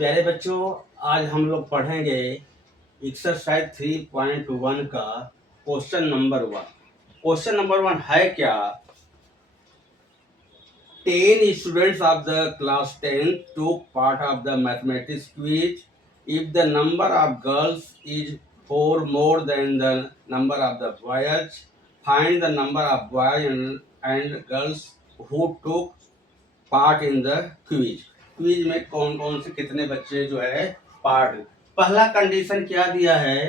प्यारे बच्चों, आज हम लोग पढ़ेंगे एक्सरसाइज 3.1 का क्वेश्चन नंबर 1। क्वेश्चन नंबर 1 है क्या? 10 students of the class 10 took part of the mathematics quiz. If the number of girls is 4 more than the number of the boys, find the number of boys and girls who took part in the quiz. Quiz में कौन कौन से कितने बच्चे जो है part. पहला condition क्या दिया है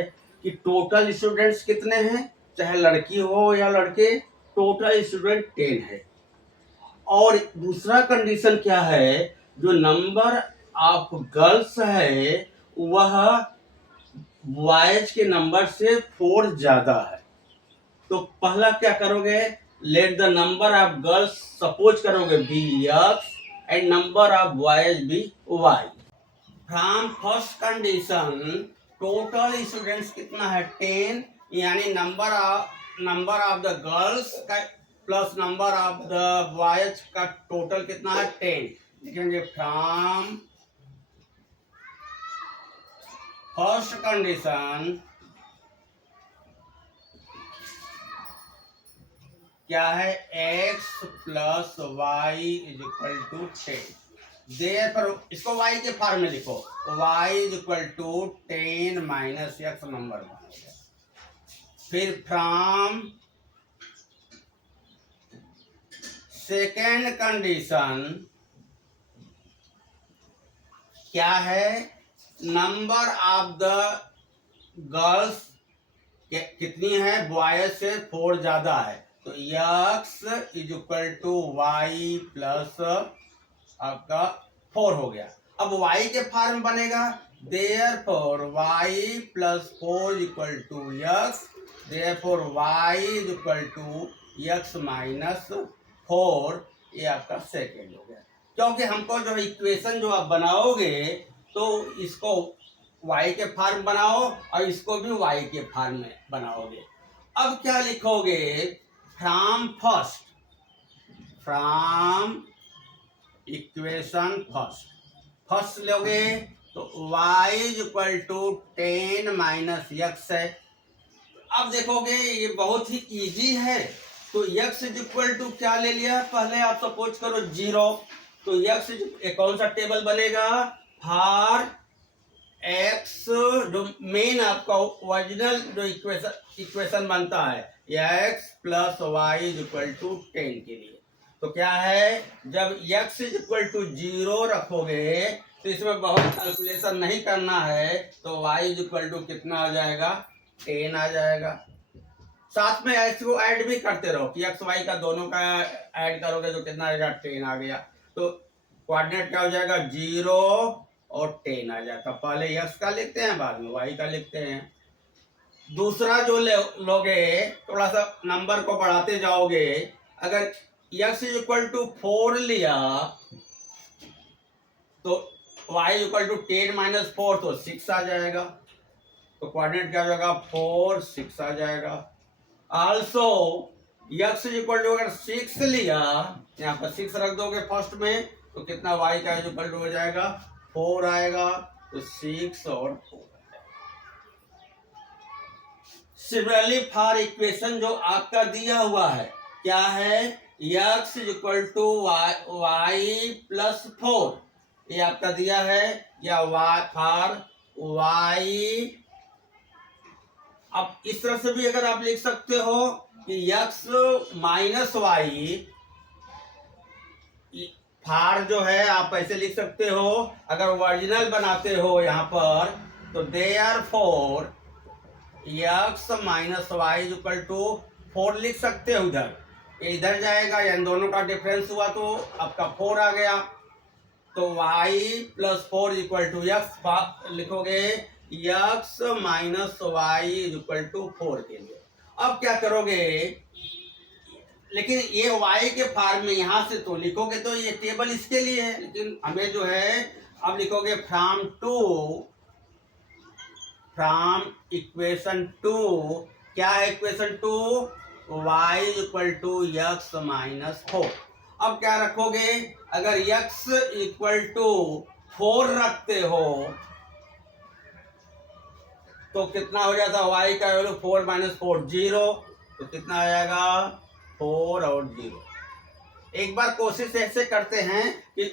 कि टोटल स्टूडेंट्स कितने हैं, चाहे लड़की हो या लड़के, टोटल स्टूडेंट 10 है। और दूसरा कंडीशन क्या है, जो नंबर ऑफ गर्ल्स है वह बॉयज के नंबर से 4 ज्यादा है। तो पहला क्या करोगे, let the number of girls suppose करोगे be X and number of boys be Y. From first condition total students कितना है 10, यानी नंबर ऑफ द गर्ल्स का plus number of the boys का टोटल कितना है 10। लिखेंगे फ्रॉम फर्स्ट कंडीशन क्या है, x plus y is equal to 10। Therefore इसको y के फॉर्म में लिखो, y is equal to 10 minus x number 1। फिर फ्रॉम सेकेंड कंडीशन क्या है, नंबर ऑफ द गर्ल्स कितनी है, बॉयज से 4 ज्यादा है। तो x is equal to y plus आपका 4 हो गया। अब y के फॉर्म बनेगा, therefore y plus 4 equal to x, therefore y is equal to x minus 4। ये आपका सेकेंड हो गया, क्योंकि हमको जो इक्वेशन जो आप बनाओगे तो इसको y के फॉर्म बनाओ और इसको भी y के फॉर्म में बनाओगे। अब क्या लिखोगे, फ्रॉम इक्वेशन फर्स्ट लोगे तो y is equal to 10 minus x है। अब देखोगे ये बहुत ही इजी है, तो x इज इक्वल टू क्या ले लिया, पहले आप सपोज करो 0। तो x कौन सा टेबल बनेगा, फॉर x जो मेन आपका ओरिजिनल जो इक्वेशन बनता है x plus y is equal to 10 के लिए। तो क्या है, जब x इज इक्वल टू 0 रखोगे तो इसमें बहुत कैलकुलेशन नहीं करना है, तो y इज इक्वल टू कितना आ जाएगा, 10 आ जाएगा। साथ में x को ऐड भी करते रहो कि x y का दोनों का ऐड करोगे तो कितना आ जाएगा, 10 आ गया। तो कोऑर्डिनेट क्या हो जाएगा, 0 और 10 आ जाता। पहले x का लिखते हैं, बाद में y का लिखते हैं। दूसरा जो लोगे, थोड़ा सा नंबर को बढ़ाते जाओगे। अगर x इज इक्वल टू 4 लिया तो y इक्वल टू 10 माइनस 4 तो 6 आ जाएगा। तो कोऑर्डिनेट क्या हो जाएगा, 4 6 आ जाएगा। Also x is equal to अगर 6 लिया, यहाँ पर 6 रख दोगे फर्स्ट में, तो कितना y का इक्वल टू हो जाएगा, 4 आएगा। तो 6 और 4। सिमिलरली फॉर इक्वेशन जो आपका दिया हुआ है क्या है, x is equal to y plus 4, ये आपका दिया है, या फॉर y। अब इस तरह से भी अगर आप लिख सकते हो कि x माइनस वाई, फार जो है आप ऐसे लिख सकते हो। अगर ओरिजिनल बनाते हो यहाँ पर तो therefore x minus y equal to 4 लिख सकते हो। इधर जाएगा, या इन दोनों का डिफरेंस हुआ तो आपका 4 आ गया। तो y plus 4 equal to x लिखोगे, x minus y equal to 4 के लिए। अब क्या करोगे, लेकिन ये y के फॉर्म में यहाँ से तो लिखोगे तो ये टेबल इसके लिए है, लेकिन हमें जो है अब लिखोगे फ्रॉम इक्वेशन 2। क्या है equation 2, y equal to x minus 4। अब क्या रखोगे, अगर x इक्वल टू 4 रखते हो तो कितना हो जाता है, y का वैल्यू 4 माइनस 4 0, तो कितना आ जाएगा 4 और 0। एक बार कोशिश ऐसे करते हैं कि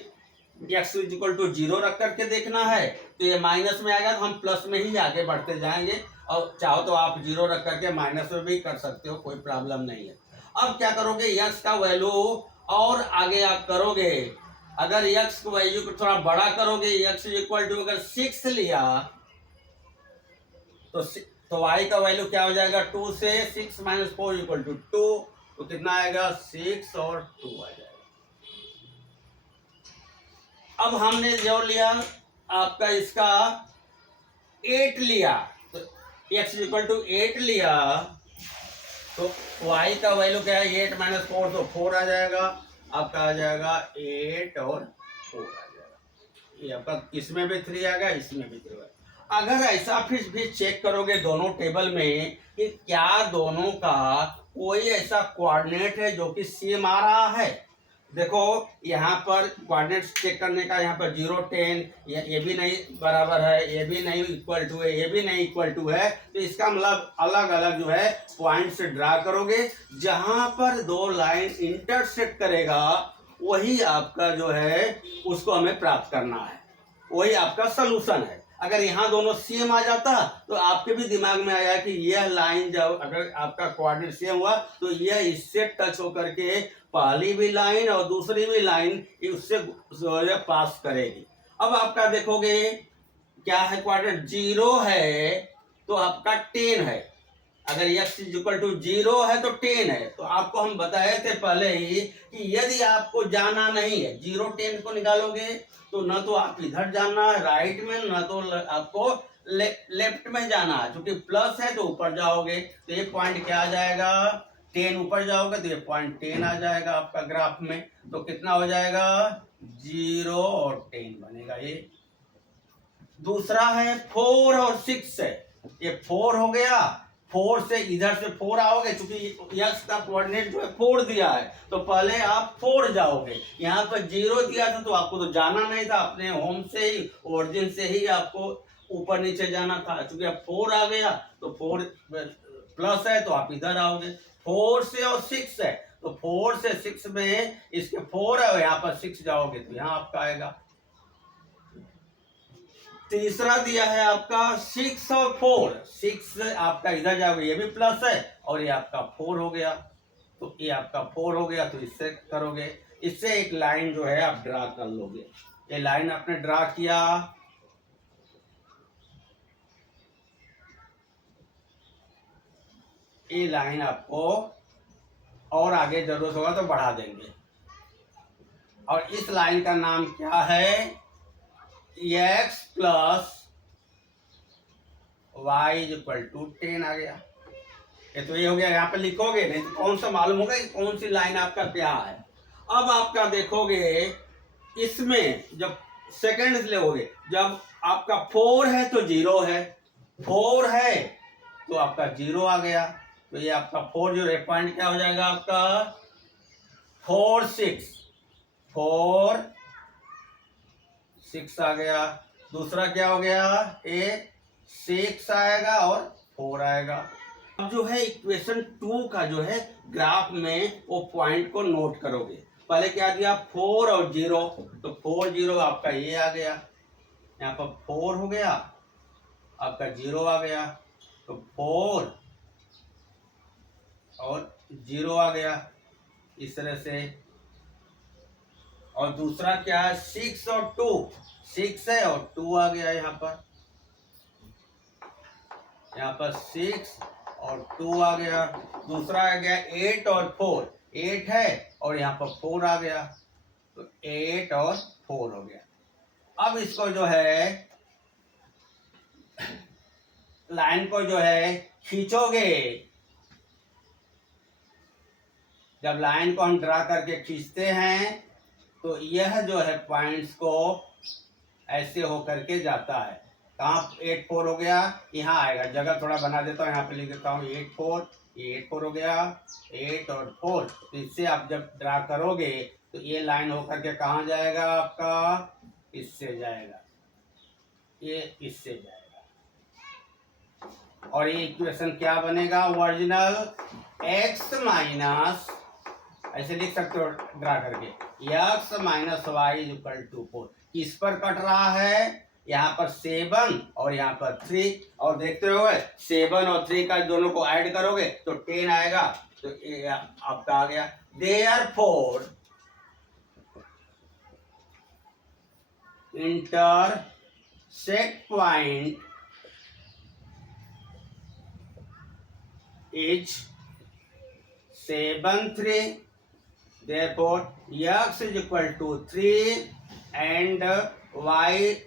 x इक्वल टू 0 रख करके देखना है, तो ये माइनस में आएगा तो हम प्लस में ही आगे बढ़ते जाएंगे, और चाहो तो आप 0 रख करके माइनस में भी कर सकते हो, कोई प्रॉब्लम नहीं है। अब क्या करोगे, x का वैल्यू और आगे आप करोगे, अगर x को वैल्यू को थोड़ा बड़ा करोगे, x इक्वल टू अगर 6 लिया तो y का वैल्यू क्या हो जाएगा, 2 से 6 माइनस 4 इक्वल टू 2, तो कितना आएगा 6 और 2 आ जाएगा। अब हमने जो लिया आपका इसका 8 लिया, तो x इक्वल टू 8 लिया, तो y का वैल्यू क्या है 8 माइनस 4, तो 4 आ जाएगा, आपका आ जाएगा 8 और 4 आ जाएगा। ये आपका इसमें भी 3 आ गया, इसमें भी 3 आ गया। अगर ऐसा फिर भी चेक करोगे दोनों टेबल में कि क्या दोनों का कोई ऐसा कोऑर्डिनेट है जो कि सेम आ रहा है, देखो यहाँ पर कोऑर्डिनेट चेक करने का, यहाँ पर 0 10, ये भी नहीं बराबर है, ये भी नहीं इक्वल टू है, ये भी नहीं इक्वल टू है, तो इसका मतलब अलग अलग जो है पॉइंट से ड्रा करोगे, जहां पर दो लाइन इंटरसेक्ट करेगा वही आपका जो है उसको हमें प्राप्त करना है, वही आपका सोल्यूशन है। अगर यहाँ दोनों सेम आ जाता तो आपके भी दिमाग में आया कि यह लाइन जब अगर आपका कोऑर्डिनेट सेम हुआ तो यह इससे टच होकर के पहली भी लाइन और दूसरी भी लाइन उससे पास करेगी। अब आपका देखोगे क्या है, कोऑर्डिनेट 0 है तो आपका 10 है, अगर x इक्वल टू 0 है तो 10 है, तो आपको हम बताए थे पहले ही कि यदि आपको जाना नहीं है 0 10 को निकालोगे तो न तो आप इधर जाना है राइट में, न तो आपको लेफ्ट में जाना है, क्योंकि प्लस है तो ऊपर जाओगे तो ये पॉइंट क्या आ जाएगा 10, ऊपर जाओगे तो ये पॉइंट 10 आ जाएगा आपका ग्राफ में, तो कितना हो जाएगा 0 और 10 बनेगा। ये दूसरा है 4 और 6 है, ये 4 हो गया, 4 से इधर से 4 आओगे, क्योंकि x का कोऑर्डिनेट जो है 4 दिया है तो पहले आप 4 जाओगे, यहाँ पर 0 दिया था तो आपको तो जाना नहीं था, अपने होम से ही ओरिजिन से ही आपको ऊपर नीचे जाना था, क्योंकि अब 4 आ गया तो 4 प्लस है तो आप इधर आओगे, 4 से और 6 है तो 4 से 6 में इसके 4 है और यहाँ पर 6 जाओगे तो यहाँ आपका आएगा। तीसरा दिया है आपका 6 और 4, 6 आपका इधर जाओगे, ये भी प्लस है और ये आपका 4 हो गया, तो ये आपका 4 हो गया, तो इससे करोगे, इससे एक लाइन जो है आप ड्रा कर लोगे। ये लाइन आपने ड्रा किया, ये लाइन आपको और आगे जरूरत होगा तो बढ़ा देंगे, और इस लाइन का नाम क्या है x plus y equal to 10 आ गया। ये तो ये हो गया, यहाँ पे लिखोगे नहीं तो कौन सा मालूम होगा कि कौन सी लाइन आपका क्या है। अब आपका देखोगे इसमें जब सेकेंड लोगे, जब आपका 4 है तो 0 है, 4 है तो आपका 0 आ गया, तो ये आपका 4 जो पॉइंट क्या हो जाएगा आपका 4 6 4 6 आ गया। दूसरा क्या हो गया, ए 6 आएगा और 4 आएगा। अब जो है इक्वेशन 2 का जो है ग्राफ में वो पॉइंट को नोट करोगे, पहले क्या दिया 4 और 0, तो 4 0 आपका ये आ गया, यहाँ पर 4 हो गया, आपका 0 आ गया, तो 4 और 0 आ गया इस तरह से। और दूसरा क्या है 6 और 2, 6 है और 2 आ गया, यहाँ पर 6 और 2 आ गया। दूसरा आ गया 8 और 4, 8 है और यहाँ पर 4 आ गया, तो 8 और 4 हो गया। अब इसको जो है लाइन को जो है खींचोगे, जब लाइन को हम ड्रा करके खींचते हैं तो यह जो है पॉइंट्स को ऐसे होकर के जाता है, कहाँ 8 4 हो गया, यहाँ आएगा, जगह थोड़ा बना देता हूँ, यहाँ पे लिख देता हूँ 8 4, ये 8 4 हो गया, 8 और 4, तो इससे आप जब ड्रा करोगे तो ये लाइन होकर के कहाँ जाएगा आपका इससे जाएगा, ये इससे जाएगा, और ये इक्वेशन क्या बनेगा, ओरिजिनल x माइनस, ऐसे लिख सकते हो ड्रा करके, x minus y is equal to 4। किस पर कट रहा है, यहाँ पर 7 और यहाँ पर 3, और देखते हो 7 और 3 का दोनों को ऐड करोगे तो 10 आएगा, तो ये आपका आ गया। Therefore intersect point is 7, 3. Therefore, x is equal to 3 and y,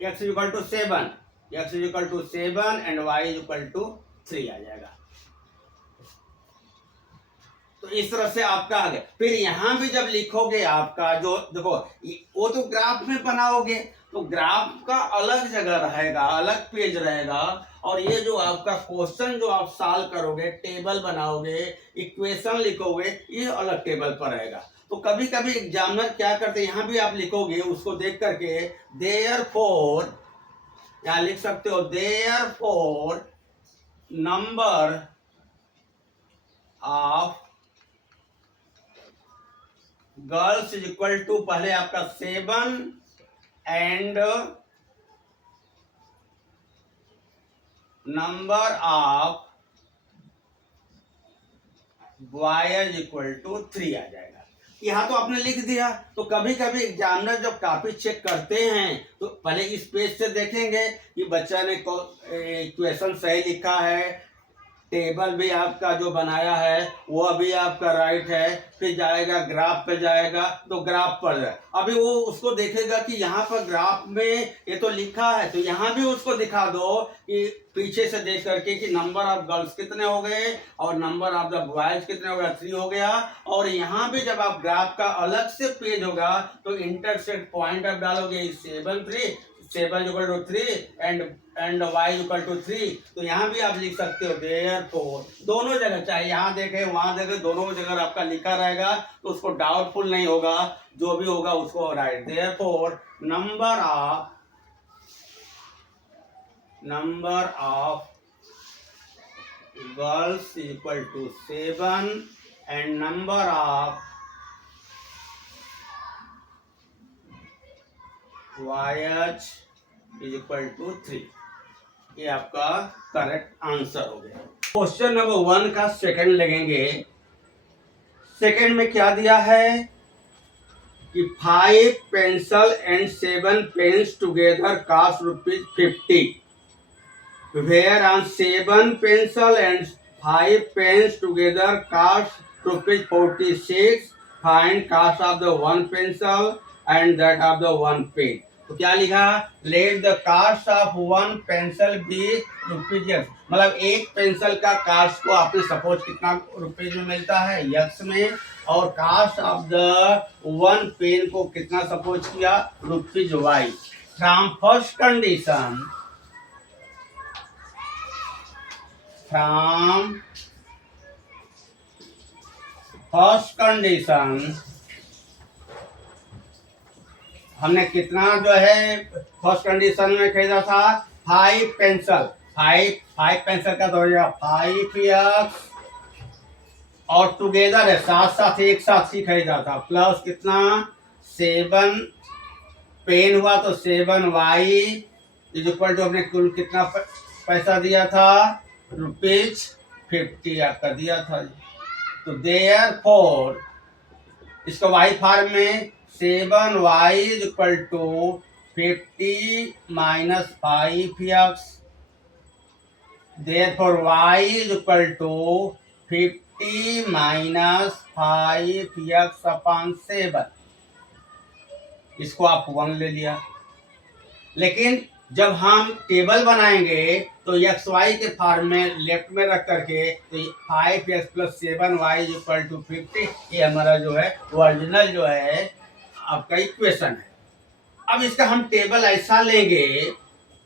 x is equal to 7. x is equal to 7 and y is equal to 3 आ जाएगा। तो इस तरह से आपका आ गया। फिर यहां भी जब लिखोगे आपका जो देखो वो तो ग्राफ में बनाओगे तो ग्राफ का अलग जगह रहेगा, अलग पेज रहेगा, और ये जो आपका क्वेश्चन जो आप सॉल्व करोगे, टेबल बनाओगे, इक्वेशन लिखोगे, ये अलग टेबल पर रहेगा। तो कभी कभी एग्जामिनर क्या करते हैं, यहां भी आप लिखोगे उसको देख करके, देयरफॉर, यहां लिख सकते हो therefore number of girls is equal to, पहले आपका 7 and number of boys equal to 3 आ जाएगा। यहाँ तो आपने लिख दिया। तो कभी कभी एग्जामिनर जब कॉपी चेक करते हैं तो पहले इस पेज से देखेंगे कि बच्चा ने इक्वेशन सही लिखा है, टेबल भी आपका जो बनाया है वो भी आपका राइट है, फिर जाएगा ग्राफ पे जाएगा तो ग्राफ पर जाए, अभी वो उसको देखेगा कि यहाँ पर ग्राफ में ये तो लिखा है, तो यहाँ भी उसको दिखा दो कि पीछे से देख करके कि नंबर ऑफ गर्ल्स कितने हो गए और नंबर ऑफ द बॉयज कितने हो गया, 3 हो गया। और यहाँ भी जब आप ग्राफ का अलग से पेज होगा तो इंटरसेक्ट पॉइंट आप डालोगे 7, 3, 7 equal to 3 and y equal to 3। तो यहाँ भी आप लिख सकते हो देयरफॉर, दोनों जगह चाहे यहाँ देखे वहां देखे, दोनों जगह आपका लिखा रहेगा तो उसको डाउटफुल नहीं होगा, जो भी होगा उसको right. Therefore number of girls equal to 7 and number of boys is equal to 3। ये आपका करेक्ट आंसर हो गया। क्वेश्चन नंबर 1 का सेकंड लगेंगे। सेकंड में क्या दिया है कि 5 pencil and 7 pens together cost ₹50, where on 7 pencil and 5 pens together cost ₹46, find cost of the 1 pencil and that of the 1 pen. तो क्या लिखा, let the cost of 1 pencil be ₹X, मतलब एक पेंसिल का कॉस्ट को आपने suppose कितना rupees में मिलता है, यक्स में, और कॉस्ट ऑफ द 1 पेन को कितना सपोज किया, ₹Y। फ्रॉम फर्स्ट कंडीशन हमने कितना जो है फर्स्ट कंडीशन में खरीदा था, 5 पेंसिल, 5 पेंसिल का तो हो जाएगा 5x, और टुगेदर है साथ साथ एक साथ ही खरीदा था, प्लस कितना 7 पेन हुआ तो 7y इज इक्वल टू हमने कुल कितना पैसा दिया था, ₹50 आपका दिया था। तो देयरफॉर इसको y फॉर्म में 7y is equal to 50 minus 5x, therefore y is equal to 50 minus 5x upon 7। इसको आप 1 ले लिया, लेकिन जब हम टेबल बनाएंगे तो एक्स वाई के फॉर्म में लेफ्ट में रख करके तो 5x plus 7y is equal to 50, ये हमारा जो है ओरिजिनल जो है आपका इक्वेशन है। अब इसका हम टेबल ऐसा लेंगे,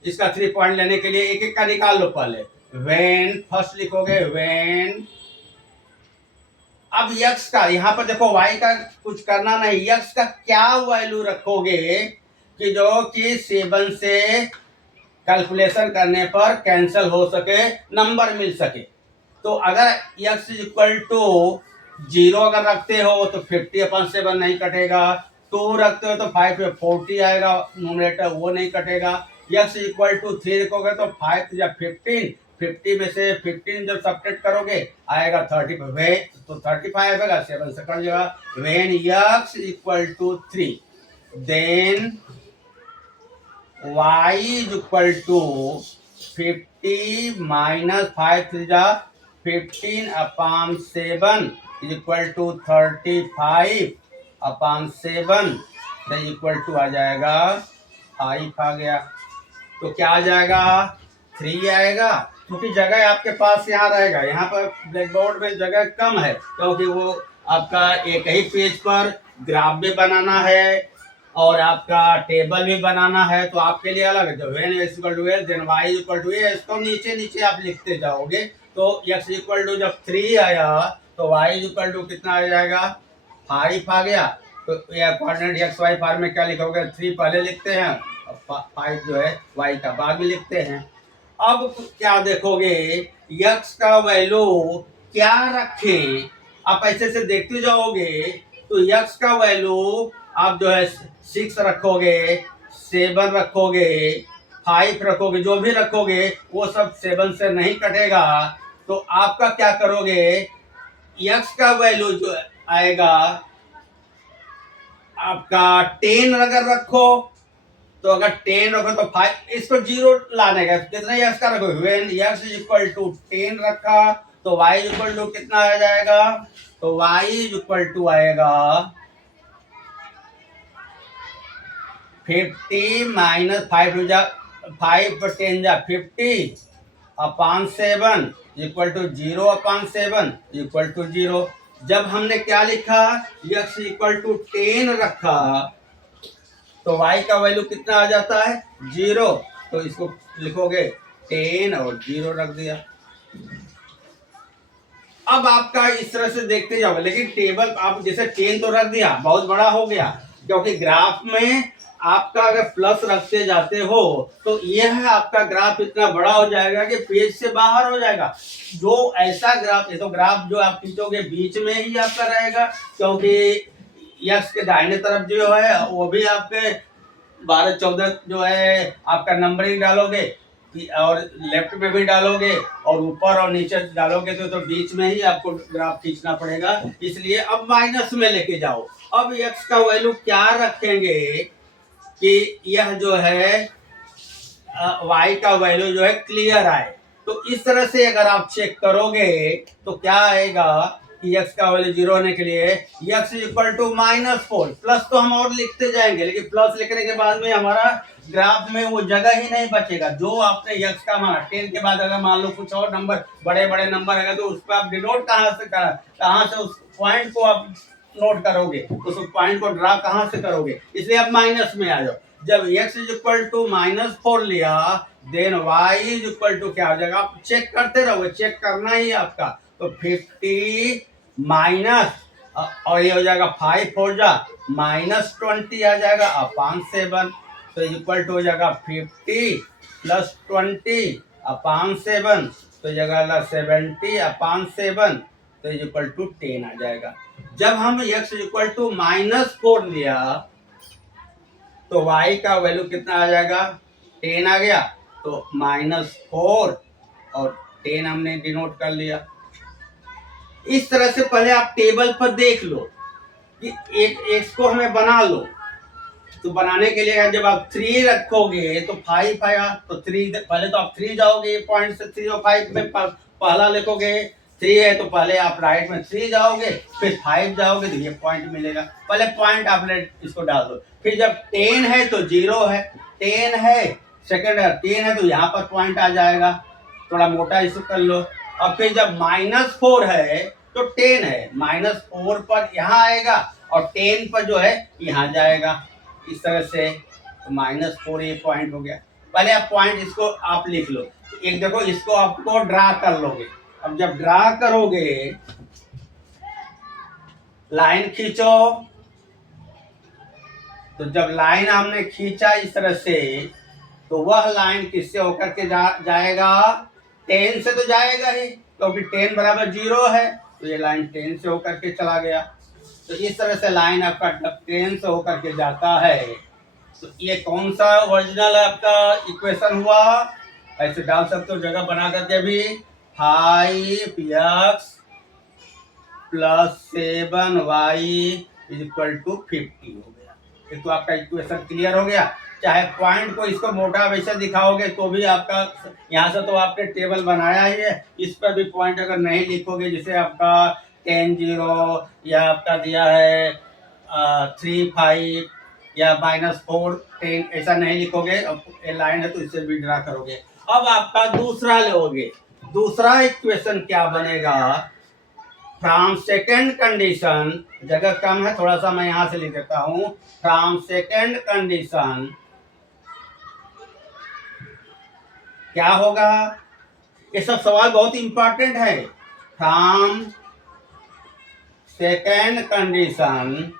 इसका 3 पॉइंट लेने के लिए एक एक का निकाल लो पहले। व्हेन फर्स्ट लिखोगे व्हेन, अब x का यहाँ पर देखो y का कुछ करना नहीं, x का क्या वैल्यू रखोगे, कि जो कि 7 से कैलकुलेशन करने पर कैंसिल हो सके, नंबर मिल सके। तो अगर x इक्वल टू 0 अगर रखते हो तो 50/7 नहीं कटेगा, 2 रखते हो तो 5 पे 40 आएगा न्यूमरेटर, वो नहीं कटेगा। x इक्वल टू 3 रखोगे तो 5 या 15, 50 में से 15 जब सब्ट्रैक्ट करोगे आएगा 35, तो 35 आएगा, 7 से कट जाएगा। When x equal to 3 then y is equal to 50 minus 5 is 15/7 is equal to 35/7 is equal to आ जाएगा 5 आ गया। तो क्या आ जाएगा? 3 आएगा, क्योंकि जगह आपके पास यहाँ रहेगा। यहाँ पर ब्लैक बोर्ड में जगह कम है, क्योंकि वो आपका एक ही पेज पर ग्राफ भी बनाना है और आपका टेबल भी बनाना है, तो आपके लिए अलग है। जब when x equal to L then y equal to A, इसको नीचे नीचे आप लिखते जाओगे। तो x इक्वल टू जब 3 आया तो y इक्वल टू कितना आ जाएगा? 5 आ गया। तो यह कोऑर्डिनेट एक्स वाई फॉर्म में क्या लिखोगे? 3 पहले लिखते हैं, 5 जो है y का बाद में लिखते हैं। अब क्या देखोगे, x का वैल्यू क्या रखें? आप ऐसे से देखते जाओगे तो x का वैल्यू आप जो है 6 रखोगे, 7 रखोगे, 5 रखोगे, जो भी रखोगे वो सब 7 से नहीं कटेगा। तो आपका क्या करोगे, x का वैल्यू जो आएगा आपका 10 अगर रखो, तो अगर 10 रखो तो 5, इसको 0 लाने का कितना x का रखो, व्हेन x इक्वल टू 10 रखा तो y इक्वल टू कितना आ जाएगा? तो y इक्वल टू आएगा 50 minus 5 5 10 50/7 equal to 0/7 equal to 0। जब हमने क्या लिखा, x इक्वल टू 10 रखा तो y का वैल्यू कितना आ जाता है? 0। तो इसको लिखोगे 10 और 0 रख दिया। अब आपका इस तरह से देखते जाओगे, लेकिन टेबल आप जैसे 10 तो रख दिया, बहुत बड़ा हो गया, क्योंकि ग्राफ में आपका अगर प्लस रखते जाते हो तो यह एक्स ग्राफ इतना बड़ा हो जाएगा कि पेज से बाहर हो जाएगा। जो ऐसा ग्राफ, ये तो ग्राफ जो आप खींचोगे बीच में ही आपका रहेगा, क्योंकि यक्स के दाहिने तरफ जो है वो भी आपके 12 14 जो है आपका नंबरिंग डालोगे, और लेफ्ट में भी डालोगे और ऊपर और नीचे डालोगे तो बीच में ही आपको ग्राफ खींचना पड़ेगा। इसलिए अब माइनस में लेके जाओ। अब एक्स का वैल्यू क्या रखेंगे कि यह जो है वाई का वैल्यू जो है क्लियर आए। तो इस तरह से अगर आप चेक करोगे तो क्या आएगा कि x का वैल्यू 0 होने के लिए x इक्वल टू -4, प्लस तो हम और लिखते जाएंगे, लेकिन प्लस लिखने के बाद में हमारा ग्राफ में वो जगह ही नहीं बचेगा। जो आपने x का माना 10 के बाद अगर मान लो कुछ और नंबर, बड़े बड़े नंबर है तो उस पर आप डिनोट कहाँ से उस पॉइंट को आप नोट करोगे, उस पॉइंट को ड्रा कहाँ से करोगे? इसलिए आप माइनस में आ जाओ। जब x इक्वल टू -4 लिया देन y इक्वल टू क्या हो जाएगा? आप चेक करते रहोगे, चेक करना ही आपका। तो 50 माइनस और ये हो जाएगा 5 हो जा -20 आ जाएगा अपॉन 7, तो इक्वल टू हो जाएगा 50 + 20 अपॉन 7, तो जगह 70 अपॉन 7, तो इक्वल टू 10 आ जाएगा। जब हम x इक्वल टू -4 लिया तो y का वैल्यू कितना आ जाएगा? 10 आ गया, तो -4 और 10 हमने डिनोट कर लिया। इस तरह से पहले आप टेबल पर देख लो कि एक x को हमें बना लो। तो बनाने के लिए जब आप 3 रखोगे तो 5 आया, तो 3 पहले तो आप 3 जाओगे, पॉइंट से 3 और 5 में पहला लिखोगे। 3 है तो पहले आप राइट में 3 जाओगे, फिर 5 जाओगे तो ये पॉइंट मिलेगा। पहले पॉइंट आपने इसको डाल दो। फिर जब 10 है तो 0 है, 10 है सेकंड है 10 है तो यहाँ पर पॉइंट आ जाएगा, थोड़ा मोटा इसको कर लो। और फिर जब -4 है तो 10 है, -4 पर यहाँ आएगा और 10 पर जो है यहाँ जाएगा। इस तरह से -4 ये पॉइंट हो गया। पहले आप पॉइंट इसको आप लिख लो। एक देखो इसको आपको ड्रा कर लोगे। अब जब ड्रा करोगे लाइन खींचो, तो जब लाइन हमने खींचा इस तरह से, तो वह लाइन किससे होकर के जाएगा? 10 से तो जाएगा ही, क्योंकि 10 बराबर 0 है, तो ये लाइन 10 से होकर के चला गया। तो इस तरह से लाइन आपका 10 से होकर के जाता है। तो ये कौन सा ओरिजिनल आपका इक्वेशन हुआ? ऐसे डाल सकते हो जगह बना करके भी, 5x + 7y = 50 हो गया। ये तो आपका इक्वेशन क्लियर हो गया। चाहे पॉइंट को इसको मोटा वैसे दिखाओगे तो भी आपका, यहाँ से तो आपने टेबल बनाया ही है, इस पर भी पॉइंट अगर नहीं लिखोगे, जैसे आपका 10 0 या आपका दिया है 3 5 या -4 10, ऐसा नहीं लिखोगे। अब ये लाइन है तो इससे भी ड्रा करोगे। अब आपका दूसरा लोगे, दूसरा इक्वेशन क्या बनेगा? फ्रॉम सेकेंड कंडीशन, जगह कम है थोड़ा सा मैं यहां से लिख देता हूं। फ्रॉम सेकेंड कंडीशन क्या होगा? ये सब सवाल बहुत इंपॉर्टेंट है। फ्रॉम सेकेंड कंडीशन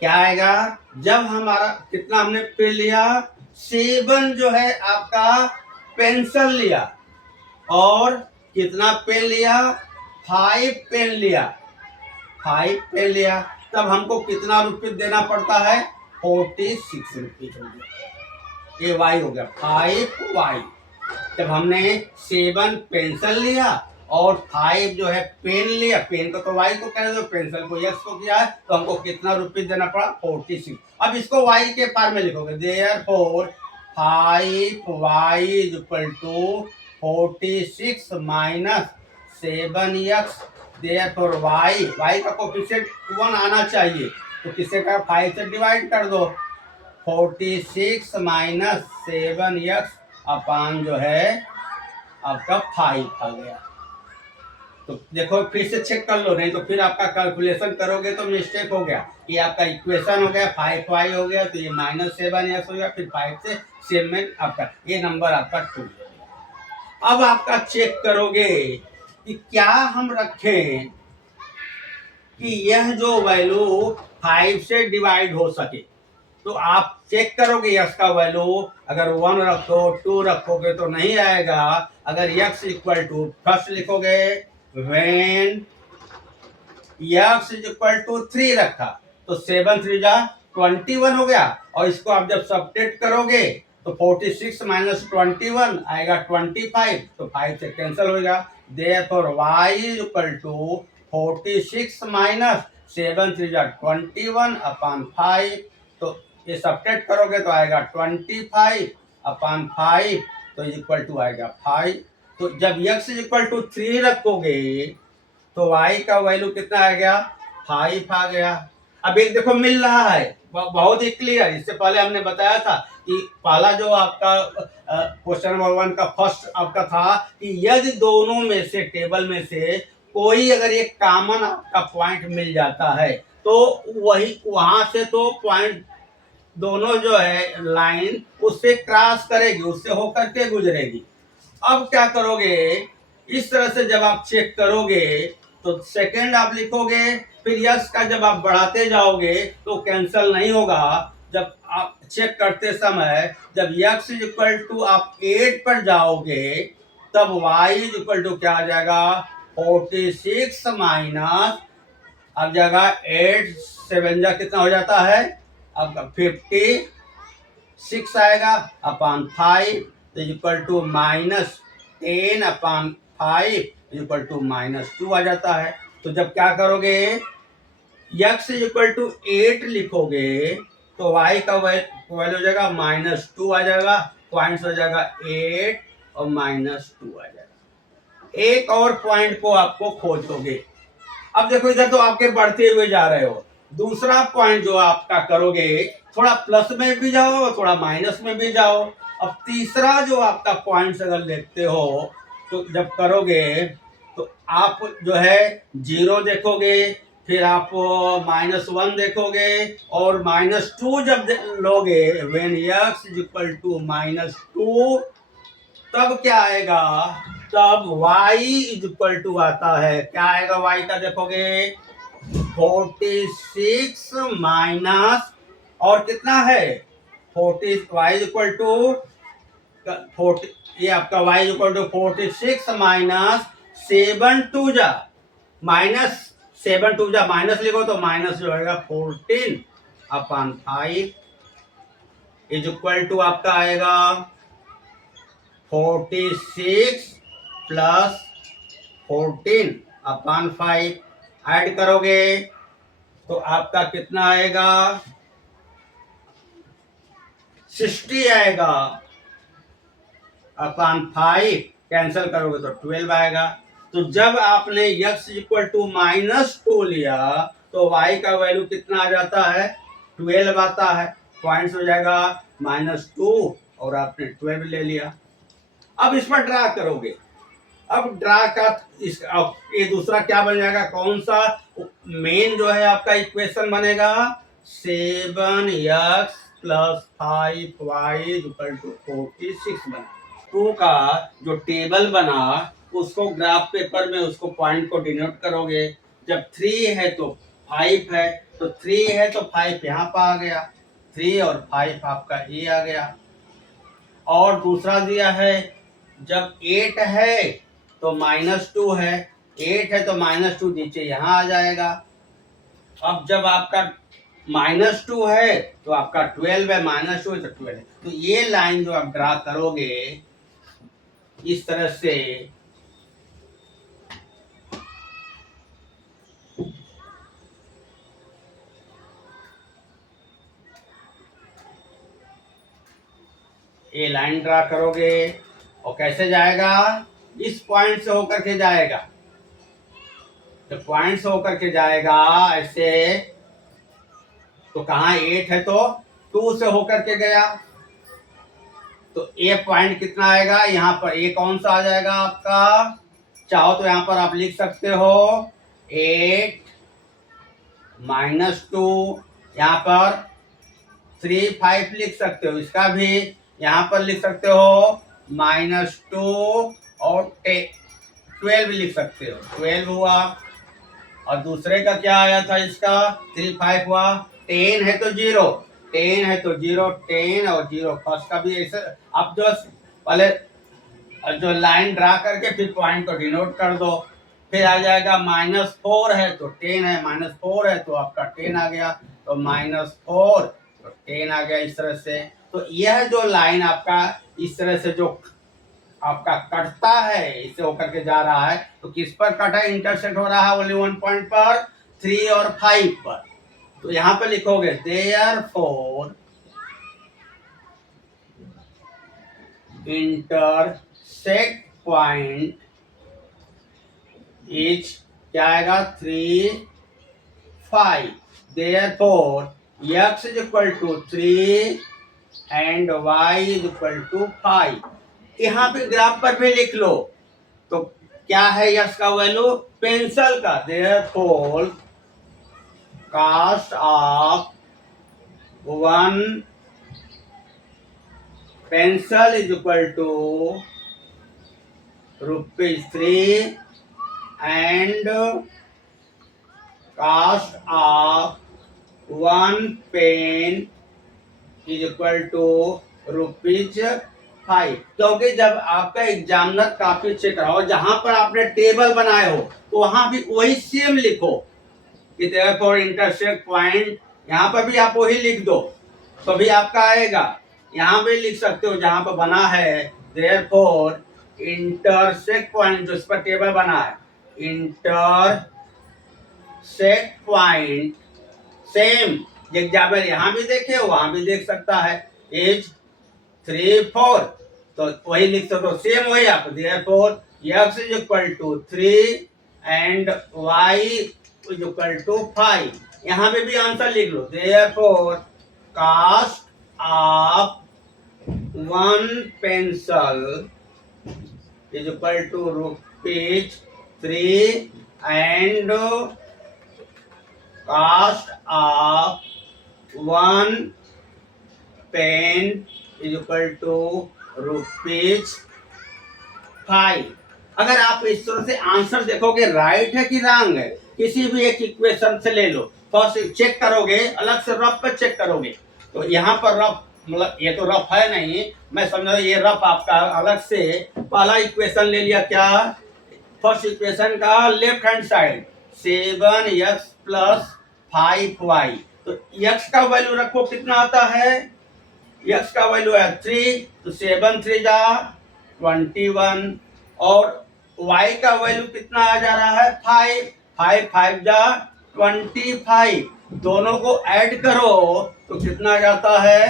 क्या आएगा? जब हमारा कितना हमने पेन लिया? 7 जो है आपका पेंसिल लिया, और कितना पेन लिया? 5 पेन लिया, 5 पेन लिया, तब हमको कितना रुपये देना पड़ता है? 46 रुपये हो गया। ये वाई हो गया, 5y। जब हमने 7 पेंसिल लिया और 5 जो है पेन लिया, पेन को तो वाई को कह दो, पेंसिल को एक्स को किया है, तो हमको कितना रुपये देना पड़ा? 46। अब इसको वाई के पार में लिखोगे, therefore 5y = 46 - 7x, therefore y का कोफिशिएंट 1 आना चाहिए, तो किसे का 5 से डिवाइड कर दो। 46 - 7x अपान जो है आपका 5 आ गया। तो देखो फिर से चेक कर लो, नहीं तो फिर आपका कैलकुलेशन करोगे तो मिस्टेक हो गया। ये आपका इक्वेशन हो गया, 5y हो गया, तो ये -7x हो गया, फिर 5 से सेम में आपका ये नंबर आपका 2 हो गया। अब आपका चेक करोगे कि क्या हम रखें कि यह जो वैल्यू 5 से डिवाइड हो सके। तो आप चेक करोगे x का वैल्यू, अगर 1 रखो 2 रखोगे तो नहीं आएगा। अगर x = फर्स्ट लिखोगे, when x = 3 रखा तो 7 3 जा 21 हो गया, और इसको आप जब सब्ट्रैक्ट करोगे तो 46 - 21 आएगा 25, तो 5 से कैंसिल होगा। देयरफॉर y = 46 - 7 3 जा 21 अपान 5, तो ये सब्ट्रैक्ट करोगे तो आएगा 25 अपान 5, तो इक्वल टू आएगा 5। तो जब x = 3 रखोगे तो y का वैल्यू कितना आ गया? 5 आ गया। अब एक देखो मिल रहा है, बहुत ही क्लियर। इससे पहले हमने बताया था कि पहला जो आपका क्वेश्चन नंबर 1 का फर्स्ट आपका था कि यदि दोनों में से, टेबल में से कोई अगर एक कॉमन आपका पॉइंट मिल जाता है, तो वही वहां से तो पॉइंट दोनों जो है लाइन उससे क्रॉस करेगी, उससे होकर के गुजरेगी। अब क्या करोगे? इस तरह से जब आप चेक करोगे तो सेकंड आप लिखोगे, फिर यस का जब आप बढ़ाते जाओगे तो कैंसिल नहीं होगा। जब आप चेक करते समय जब x = आप 8 पर जाओगे तब y = क्या आ जाएगा? 46 माइनस, अब जगह 8 7 जा कितना हो जाता है आपका 56 आएगा अपान 5, तो equal to -10 upon 5 equal to -2 आ जाता है। तो जब क्या करोगे, x = 8 लिखोगे तो y का वैल्यू हो जाएगा -2 आ जाएगा, पॉइंट्स हो जाएगा 8 और -2 आ जाएगा। एक और पॉइंट को आपको खोजोगे। अब देखो इधर तो आपके बढ़ते हुए जा रहे हो, दूसरा पॉइंट जो आपका करोगे थोड़ा प्लस में भी जाओ थोड़ा माइनस में भी जाओ। अब तीसरा जो आपका पॉइंट अगर देखते हो तो जब करोगे तो आप जो है 0 देखोगे, फिर आप -1 देखोगे और -2 जब लोगे, when x = -2 तब क्या आएगा? तब y = आता है, क्या आएगा y का देखोगे 46 माइनस और कितना है 40 वाई इक्वल टू 40, ये आपका वाई इक्वल टू 46 माइनस 7 टू जा माइनस 7 टू जा माइनस लिखो तो माइनस जो आएगा 14 अपॉन 5 इज इक्वल टू आपका आएगा 46 प्लस 14 अपॉन 5 ऐड करोगे तो आपका कितना आएगा 60 आएगा अपॉन 5 कैंसिल करोगे तो 12 आएगा। तो जब आपने x इक्वल टू -2 लिया तो y का वैल्यू कितना आ जाता है 12 आता है। पॉइंट्स हो जाएगा -2 और आपने 12 ले लिया। अब इस पर ड्रा करोगे। अब ड्रा का अब ये दूसरा क्या बन जाएगा कौन सा मेन जो है आपका इक्वेशन बनेगा 7x plus 5y equal to 46 बना। 2 का जो टेबल बना उसको ग्राफ पेपर में उसको पॉइंट को डिनोट करोगे। जब 3 है तो 5 है तो 3 है तो 5 यहाँ पर आ गया 3 और 5 आपका ये आ गया। और दूसरा दिया है जब 8 है तो -2 है 8 है तो -2 नीचे यहाँ आ जाएगा। अब जब आपका -2 है तो आपका 12 है -2 है तो 12 है। तो ये लाइन जो आप ड्रा करोगे इस तरह से ये लाइन ड्रा करोगे और कैसे जाएगा इस पॉइंट से होकर के जाएगा। तो पॉइंट से होकर के जाएगा ऐसे तो कहाँ 8 है तो 2 से होकर के गया तो ए पॉइंट कितना आएगा यहाँ पर ए कौन सा आ जाएगा आपका चाहो तो यहाँ पर आप लिख सकते हो 8 -2 यहाँ पर 3 5 लिख सकते हो। इसका भी यहाँ पर लिख सकते हो -2 और 12 लिख सकते हो 12 हुआ। और दूसरे का क्या आया था इसका 3 5 हुआ 10 है तो 0 10 है तो 0 10 और 0 फर्स्ट का भी ऐसे। अब जो पहले जो लाइन ड्रा करके फिर पॉइंट को डिनोट कर दो। फिर आ जाएगा -4 है तो 10 है -4 है तो आपका 10 आ गया तो -4 तो 10 आ गया इस तरह से। तो यह जो लाइन आपका इस तरह से जो आपका कटता है इससे होकर के जा रहा है तो किस पर कटा इंटरसेक्ट हो रहा है ओनली वन पॉइंट पर 3 और 5 पर। तो यहाँ पे लिखोगे देयरफॉर इंटरसेक्ट पॉइंट इज क्या आएगा 3 5 therefore x is equal to 3 and y is equal to 5। यहाँ पे ग्राफ पर भी लिख लो तो क्या है यस का वैल्यू पेंसिल का therefore cost of 1 pencil is equal to ₹3 and cost of 1 pen is equal to ₹5। क्योंकि जब आपका एग्जामिनर कॉपी चेक कराओ जहां पर आपने टेबल बनाए हो तो वहां भी वही सेम लिखो कि देयरफॉर इंटरसेक्ट पॉइंट यहाँ पर भी आप वही लिख दो तो भी आपका आएगा। यहाँ भी लिख सकते हो जहां पर बना है देयरफॉर इंटरसेक्ट पॉइंट जो इस पर टेबल बना है इंटरसेक्ट पॉइंट सेम एग्जाम्पल यहाँ भी देखे वहां भी देख सकता है एज 3 4 तो वही लिख सकते हो सेम वही आप therefore x is equal to 3 and y is equal to 5। यहाँ पे भी आंसर लिख लो therefore cost of 1 pencil is equal to ₹3 and cost of 1 pen is equal to ₹5। अगर आप इस तरह से आंसर देखोगे राइट है कि रॉन्ग है किसी भी एक इक्वेशन से ले लो, फर्स्ट चेक करोगे, अलग से रफ पर चेक करोगे, तो यहाँ पर रफ मतलब ये तो रफ है नहीं, मैं समझा ये रफ आपका अलग से पहला इक्वेशन ले लिया। क्या फर्स्ट इक्वेशन का left hand side 7x plus 5y, तो x का वैल्यू रखो, कितना आता है, x का वैल्यू है 3, तो 7 3 जा 21, और y का वैल्यू कितना आ जा रहा है 5, 5 5 जा 25, दोनों को ऐड करो तो कितना जाता है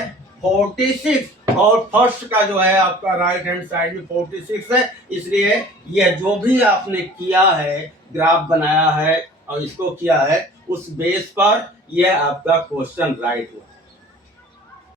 46, और फर्स्ट का जो है आपका राइट हैंड साइड में 46 है, इसलिए यह जो भी आपने किया है, ग्राफ बनाया है और इसको किया है, उस बेस पर यह आपका क्वेश्चन राइट हुआ।